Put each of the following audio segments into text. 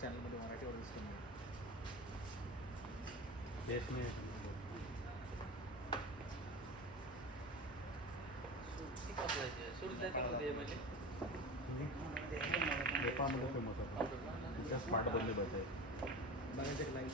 चॅनलमध्ये मराठी ऑर्डर्स कमी देश में नेपाळमध्ये फेमस होता त्या स्मार्टमध्ये बसाय बघायचं एक लाईव्ह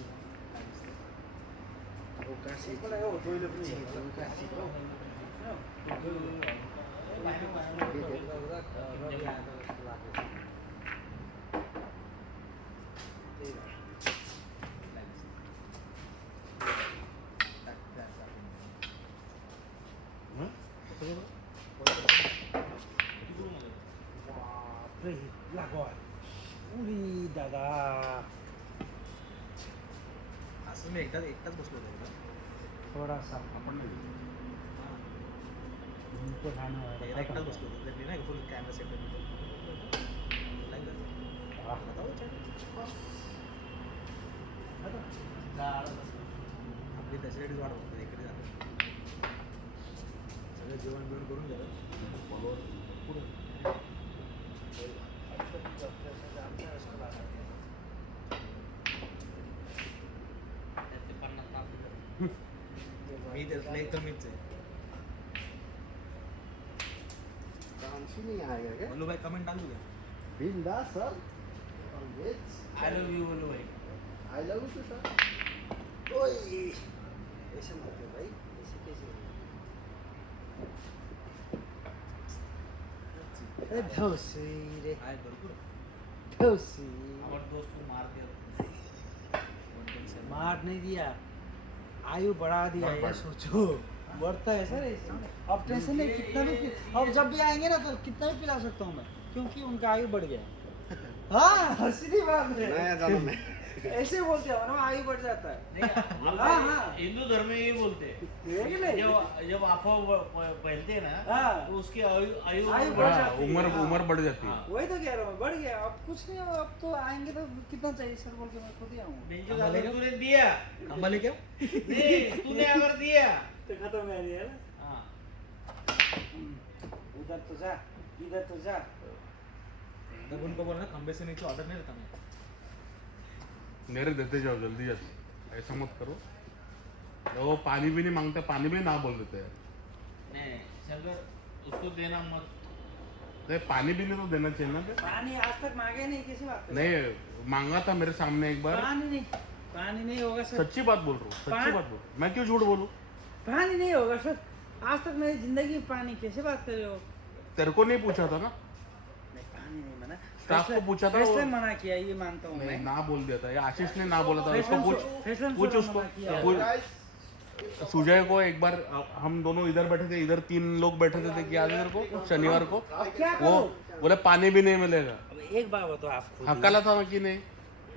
उली दादा असं मी एकटाच बसलो होतो थोडासा आपण नाही उनको खाना एकटाच बसलो होतो तर मी नाही फुल कॅमेरा सेटअप आपली त्याच्यासाठीच वाढ होतं इकडे जातं सगळं जेवण बिवण करून गेलं पुढे मी त्यातलं एकदम मीच आहे नहीं आएगा क्या? बोलो भाई कमेंट डाल दूंगा बिंदास sir always I love you बोलो भाई आई लव यू सर ओए ऐसे मत कर भाई ऐसे कैसे अरे धौसी रे आहे भरपूर धौसी हमारे दोस्त को मार दिया मार नहीं दिया आयु बढ़ा दिया ये सोचो बढ़ता है सर ऐसे। अब टेंशन नहीं कितना भी अब जब भी आएंगे ना तो कितना भी पिला सकता हूँ मैं क्योंकि उनका आयु बढ़ गया हाँ सीधी बात है नया जन्म में ऐसे बोलते हैं ना आयु बढ़ जाता है हाँ हाँ हिंदू धर्म में ये बोलते हैं देख ले जब अफवाह फैलते हैं ना हाँ तो उसकी आयु आयु बढ़ हाँ, जाती है। उम्र बढ़ जाती है हाँ। वही तो कह रहा हूँ बढ़ गया अब कुछ नहीं अब तो आएंगे तो कितना चाहिए सर बोल के मैं खुद ही आऊँगा बेंचो अगर तूने दिया अंबाले क्या नहीं तूने अगर दिया तो खत्म है नहीं है ना हाँ उधर तो जा इधर तो जा तब उनको बोलना खंबे से नीचे ऑर्डर नहीं रहता मैं मेरे देते जाओ जल्दी जल्दी ऐसा मत करो वो पानी भी नहीं मांगते पानी भी ना बोल देते हैं नहीं शंकर उसको देना मत नहीं पानी भी नहीं तो देना चाहिए ना फिर। पानी आज तक मांगे नहीं कैसी बात है नहीं मांगा था मेरे सामने एक बार पानी नहीं होगा सर सच्ची बात बोल रहा हूँ सच्ची पा- बात बोल रहा हूँ। मैं क्यों झूठ बोलूँ पानी नहीं होगा सर आज तक मेरी जिंदगी में पानी कैसे बात कर रहे हो तेरे को नहीं पूछा था ना नहीं पानी नहीं मना स्टाफ को पूछा था फैसले वो- मना किया ये मानता हूँ नहीं मैं ना बोल दिया था ये आशीष ने ना बोला था उसको फैशन पूछ शो- फैशन पूछ शो उसको मना किया। पूछ सुजय को एक बार हम दोनों इधर बैठे थे इधर 3 लोग बैठे थे कि आज इधर को शनिवार को अब क्या वो करो बोले पानी भी नहीं मिलेगा अब एक बात बताओ आप खुद ही। हकाला था कि नहीं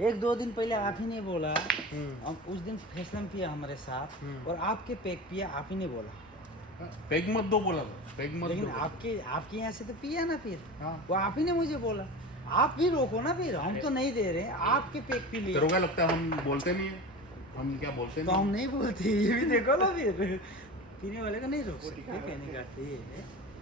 एक दो दिन पहले आप ही ने बोला हम्म। अब उस दिन फैसला पिया हमारे साथ हम्म। और आपके पैक पिया आप ही ने बोला पेग मत दो बोला था पेग मत लेकिन दो आपके यहाँ से तो पिया ना फिर हाँ। वो आप ही ने मुझे बोला आप भी रोको ना फिर हम तो नहीं दे रहे आपके पैक पी लिए तेरे को क्या लगता है हम बोलते नहीं है हम क्या बोलते तो हम नहीं नहीं बोलते ये भी देखो ना फिर पीने वाले को नहीं रोक सकते कहने का अर्थ ये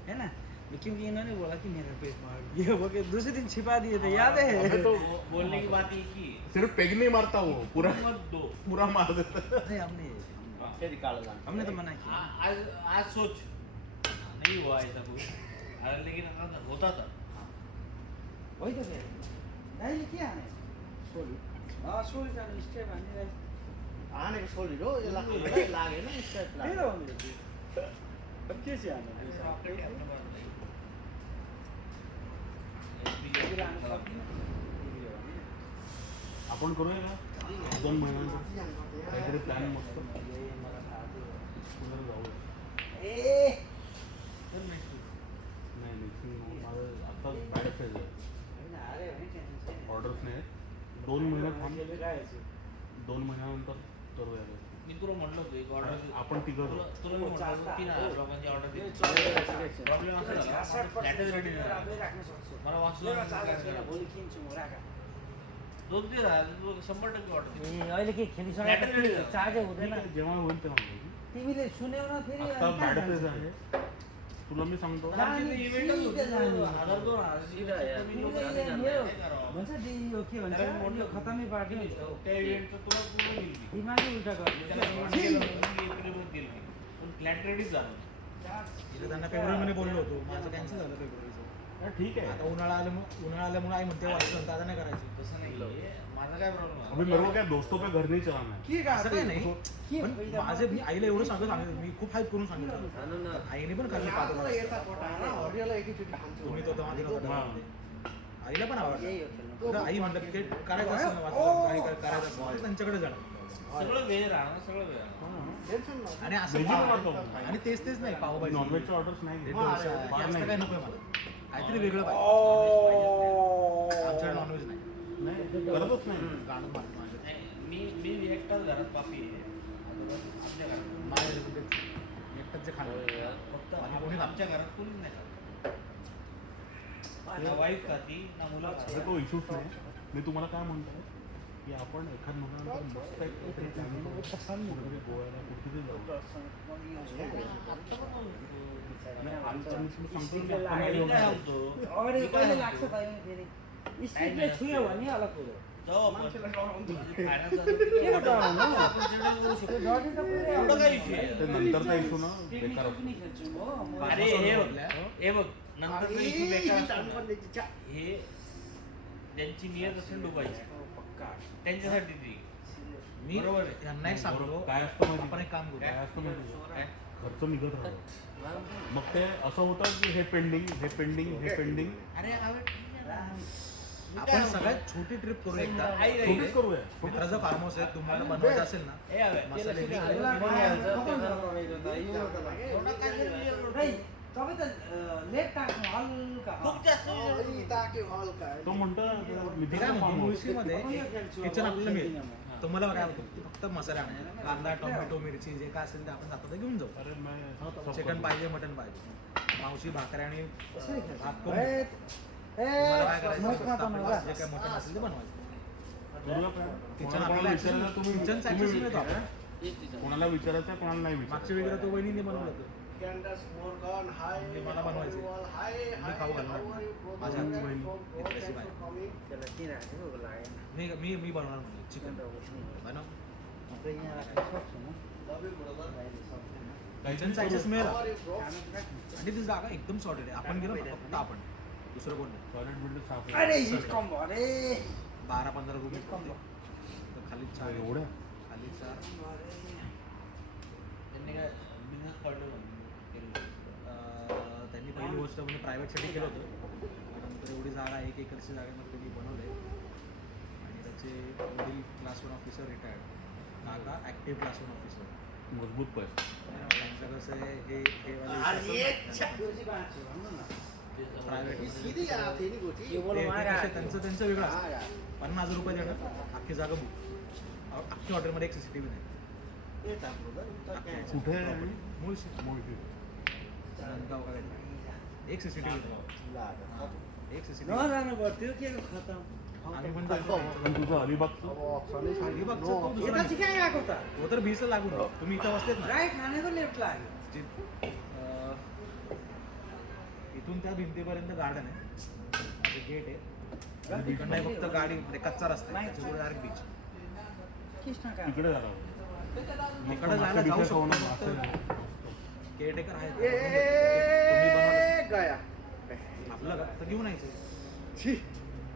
है ना क्योंकि इन्होंने बोला कि मेरा पेट मार दिया वो के दूसरे दिन छिपा दिए थे याद है अबे तो बोलने की बात ये की सिर्फ पेग नहीं मारता वो पूरा मत दो पूरा मार देता नहीं हमने तो मना किया आज आज सोच नहीं हुआ ऐसा कुछ लेकिन अगर होता था वही तो कह रहे हैं। नहीं क्या है सॉरी हाँ सॉरी जान स्टेप आने आने को छोड़ दो ये लागे ना इसका नहीं रहोगे अब कैसे आना आपण करूया का 2 महिन्यानंतर काहीतरी प्लॅन मस्त पुण्याला जाऊया नाही माझं आता बॅड फेज आहे ऑर्डर्स नाही 2 महिने थांब 2 महिन्यानंतर करूया मी तुला म्हटलं होतं एक ऑर्डर आपण तिघं जाऊ. तुला मी म्हटलं होतं 3,000 लोकांची ऑर्डर दिली प्रॉब्लेम असा झाला लॅटर रेडी नाही मला वाचलं 2-3 100% ऑर्डर दिली अहिले के खेलिसकेर चार्जै हुँदैन जेव्हा होईल तेव्हा तिमीले सुन्यौ न फेरि आता बॅड फेज आहे तुला मी सांगतो आमची ते इव्हेंटच होती ना, 1000-2000 सीधा यार. मी लोक राहते जाणार, काय करावं? भन्छ दी यो के भन्छ त्याला मी यो म्हटलं, खतमै पार्टी हुन्छ त्या इव्हेंटचं तुला पूर्ण गेली. दिमागै उल्टा त्याला गर्नु मी गेलो, मी एप्रिलमध्ये गेलो. पण फ्लॅट रेडीच झालं. इथे त्यांना फेब्रुवारीमध्ये बोललो होतो माझं कॅन्सल झालं फेब्रुवारीचं. हा, ठीक आहे आता उन्हाळा आल्यामुळे आई म्हणते व्हायचं दादा नाही करायचं. तसं नाही माझा काय प्रॉब्लेम अभी मेरे को क्या दोस्तों पे घर नहीं चलाना है के असं काही नाही पण माझे मी आईला एवढं सांगितलं मी खूप हाईप करून सांगितलं आईने पण खाल्ली पाच तुम्ही तो तेव्हा दिला होता. आईला पण आवडलं तर आई म्हटलं की काही करायचं असेल ना वाचलं, काही करायचं असेल तर त्यांच्याकडे जाणार सगळं वेळ राहणार सगळं वेळ राहणार. आणि असं वेगळी बनवतो. आणि तेच नाही पावभाजी नॉनव्हेजचे ऑर्डर्स नाही हे डोसा, हे असं काही नकोय मला काहीतरी वेगळं पाहिजे आमच्याकडे नॉनव्हेज नाही नाही करतच नाही गाणं माझं मी एकटाच घरात पापी आहे आपल्या घरात माझ्या एकटंच जे खाणं फक्त आणि कोणी आमच्या घरात कोणीच नाही खात. ना वाईफ खाती ना मुलं अरे खाती. तो इश्यूच नाही मी तुम्हाला काय म्हणतो की आपण एखाद महिन्यानंतर मस्त एक काहीतरी planning करू. कुठेतरी गोव्याला कुठेतरी जाऊ. नाही, आमचं मी सांगतो की आपण मी एवढं- काय सांगतो अगाडि मी काय कहिले सांगतो? लाग्छ त फेरि स्पिडले छुयो भने अलग कुरो जाऊ आपण. खाण्याचं असं के order डराउनु? आपण जेवढं बोलू शकतो. त्यो डटी त पुरै एवढं काय विषय आहे? ते नंतरचा इश्यू ना टेक्निकल बेकार होतो. पनि खेल्छु म अरे हे बघ हे बघ नंतर बेकार असतो ना. हे ज्यांची नियत असेल डुबायची त्यांच्यासाठी ती मी बरोबर आहे. यांना एक सांगतो काय असतं माहिती आपण एक काम करू काय असतं माहिती काय? खर्च निघत राहतो मग ते असं होतं की हे पेंडिंग हे पेंडिंग हे पेंडिंग अरे अरे ठीक आहे ना. मी काय आपण म्हणतो? सगळ्यात छोटी ट्रिप करू एकदा आई राहिली. छोटीच करूया मित्राचं फार्म हाऊस आहे तुम्हाला बनवायचं असेल ना ए अबे, मसाले तेल बिसाले सुद्धा बेला बिर्याणी खाएर हाल्छ, खतम तेल गरेर त यो एवढा काय बिर्याणी खै तपाईँ त लेट टाक्नु हल्का खूप जास्त बिर्याणी. तो म्हणतो ते काय मित्राचा म्हणतो farm house. मुळशीमध्ये किचन आपलं मिळेल हां. तुम्हाला काय होतं की फक्त मसाले आणायचे कांदा टोमॅटो मिरची जे काय असेल ते आपण जातो ते घेऊन जाऊ अरे मैं चिकन पाहिजे मटन पाहिजे मावशी भाकऱ्या आणि कसरी खेल्छ? भात करून ए, तुम्हाला काय करायचं मोठमा फक्त त आपल्याला नगा. जे काय मटन असेल ते बनवायचं करूया plan. किचन कोणाला आपल्याला विचारायचं तुम्ही किचन तुम्ही ऍक्सेस मिळतो विचारा. आपल्याला. कोणाला विचारायचं कोणाला नाही मागच्या विचारायचं वेळेला तो वहिनीने बनवलं होतं म्हणजे मला बनवायचं मी खाऊ घालणार माझ्या हातची बहीण इतकीशी बाई. त्यसलाई त्यहीँ राखेको लागेन मी बनवणार म्हणजे चिकन बनव म त यहाँ राख्न सक्छु म किचनचा ऍक्सेस मिळेल खाना त राख्नु। आणि ती जागा एकदम सॉर्टेड आहे आपण गेलो ना फक्त आपण दुसरं कोण नाही टॉयलेट बिल्डेट साफ अरे हिट कम भयो अरे 12-15 रुपये तर खाली चार एवढ्या खाली चार त्यांनी काय बिझनेस काढलं केलं. त्यांनी पहिली गोष्ट म्हणजे प्रायव्हेटसाठी केलं होतं नंतर एवढी जागा आहे 1 एकरची जागेमध्ये त्यांनी बनवलं आणि त्याचे वडील क्लास 1 ऑफिसर रिटायर्ड काका ॲक्टिव्ह क्लास 1 ऑफिसर मजबूत पैसा त्यांचं कसं आहे हे यो बोलो मागा त्यांचं वेगळं असतं 50,000 रुपये देणं अख्खी जागा बुक अख्खी हॉटेलमध्ये एक CCTV नाही कुठे आहे मुळशी मुळशी. गाव का काहीतरी. एक CCTV नाही एक CCTV नजानु पर्थ्यो के खतम आम्ही पण जायचो. आणि तुझं अलिबागचं अलिबागचं तो दुसरा यता नाही. चाहिँ कहाँ गएको त तो तर 20 ला लागून आहे. तुम्ही इथं बसलेत ना राइट खानेको लेफ्ट लाग्यो जे- इथून त्या भिंतीपर्यंत गार्डन आहे गेट आहे तिकडनं आहे फक्त गाडी म्हणजे कच्चा रस्ता आहे त्याच्यापुढे डायरेक्ट बीच कृष्ण कहाँ तिकडे झाला तिकडे जायला जाऊ शकतो फक्त केअरटेकर आहे तुम्ही बनवलं आपलं का तर घेऊन यायचं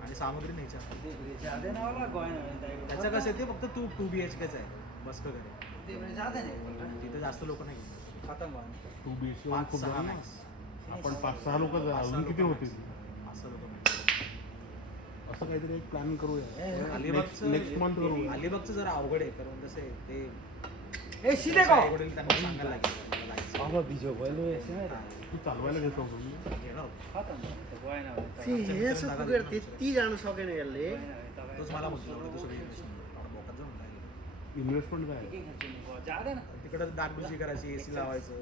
आणि सामग्री न्यायच्या जाँदैन होला गएन भने त अहिले त्याचं कसं आहे ते फक्त 2 BHKचं आहे बस वगैरे तिमीले जाँदैन एकपल्ट तिथे जास्त लोक नाही घेत. खतम भयो 2 BHK 5-6 खूप झालं ना. मॅक्स आपण 5-6 लोक अजून किती होतील 5-6 लोक असं काहीतरी एक प्लॅन करूया अलिबागचं नेक्स्ट मंथ करूया अलिबागचं जरा अवघड आहे कारण कसं आहे ते ए सिधैको आई-वडील त्यांना सांगायला लागेल जायचं. अब बिजो भयो यसमै तू चालवायला घेतो मी घेणार होतो. खतम भयो त गएन भने त यसो पुगेर त्यति जानु सकेन यसले गएन भने तपाईँ तोच मला म्हणतो एवढं दुसरं बोकात जाऊन काय इन्व्हेस्टमेंट काय के खेल्छु नि भयो जाँदैन तिकडं डागडुजी करायची AC लावायचं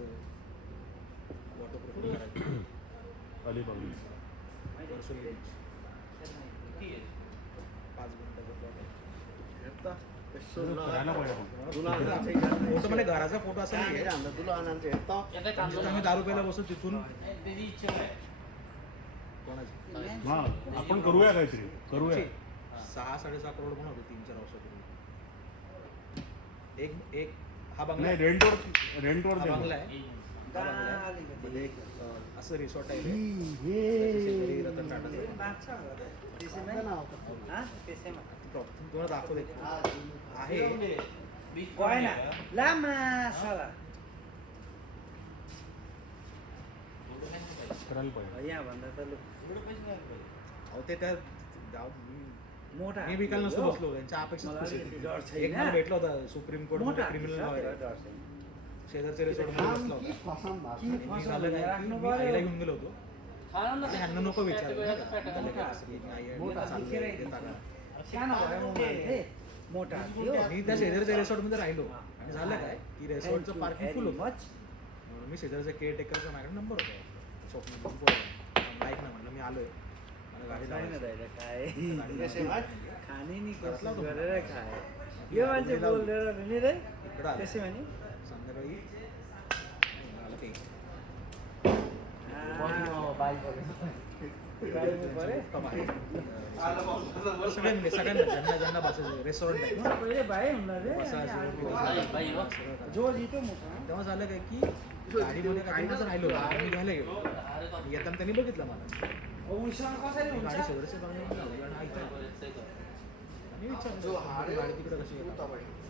वॉटरप्रूफ करायचं अलिबाग वर्सोली बीच किती आहे? 5 गुंठ्याचं प्लॉट आहे करायला पाहिजे आपण. फोटो म्हणजे घराचा फोटो असा नाही याचा कांदा आम्ही दारू प्यायला बसतो तिथून त्याची इच्छा आहे. कोणाची हा आपण करूया काहीतरी करूया. 6-6.5 करोड पण होते 3-4 वर्षापूर्वी. एक हा बंगला नाही आहे. रेंटवर हा दे. बंगला आहे. हा बंगला आहे. मध्ये एक असं रिसॉर्ट आहे ते. हे शेजारी रतन टाटाचं. अच्छा कैसे में हाँ कैसे में तुम्हाला दाखवते आहे. बीस कोई ना का. lama salah एवढं नाही पाहिजे. करायला पाहिजे. यहाँ भन्दा त लु एवढं पैसे नाही पाहिजे. अहो ते त्या मोटा मी विकायला नसतो हात्ती हो. बसलो त्यांच्या अपेक्षा मला अलिकति डर छैन. एक मला भेटला होता सुप्रीम कोर्ट मोटा मध्ये क्रिमिनल हात्ती लॉयर छ, डर छैन. शेजारच्या रिसॉर्ट मध्ये बसला होता. कि मी फसाउनु झालं काय राख्नु मी आईला पर्यो. घेऊन गेलो होतो. खाणं आणि नसेल. ह्यांना नको विचार मोठा. मोठा चाललंय दिखेर देता का? सानो भएर म मान्थे मोटा हात्ती हो. मी त्या शेजारच्या रिसॉर्ट मध्ये राहिलो आणि झालं काय की रिसॉर्टचं पार्किंग फुल होतं. मच म्हणून मी शेजारच्या केअरटेकरचा माझ्याकडे नंबर होता स्वप्न ऐक ना म्हटलं मी आलोय मला गाडी छैन लावायची. दाइले खाए गाडी लावायची. खाने नि घरातला कोसिस होता. गरेर खाए यो मान्छे बोलेर हिँडेरै इकडं आलो. त्यसै भने संध्याकाळी आलं ते. सगळ्यांनी ज्यांना ज्यांना बसायचं रेस्टॉरंट आहे पहिले भाइ हुँदा रे बसायचं बाई हो. जो जितो मोठा तेव्हा झालं काय की गाडीमध्ये काही माझं राहिलो मी घ्यायला गेलो आणि येताना त्यांनी बघितलं मला. उसँग कसरी मी गाडी हुन्छ शेजारच्या बाजूला लावली आणि ऐकलं. आणि विचारलं गाडी तिकडे कशी येतात?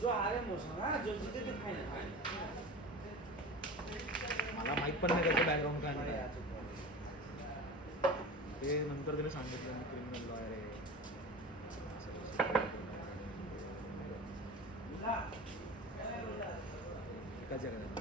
जो हारे मसँग जो जिते त्यो खाइन मला माहित पण नाही त्याचं बॅकग्राऊंड काय नाही. ते नंतर त्याने सांगितलं मी क्रिमिनल लॉयर आहे. एकाच जगात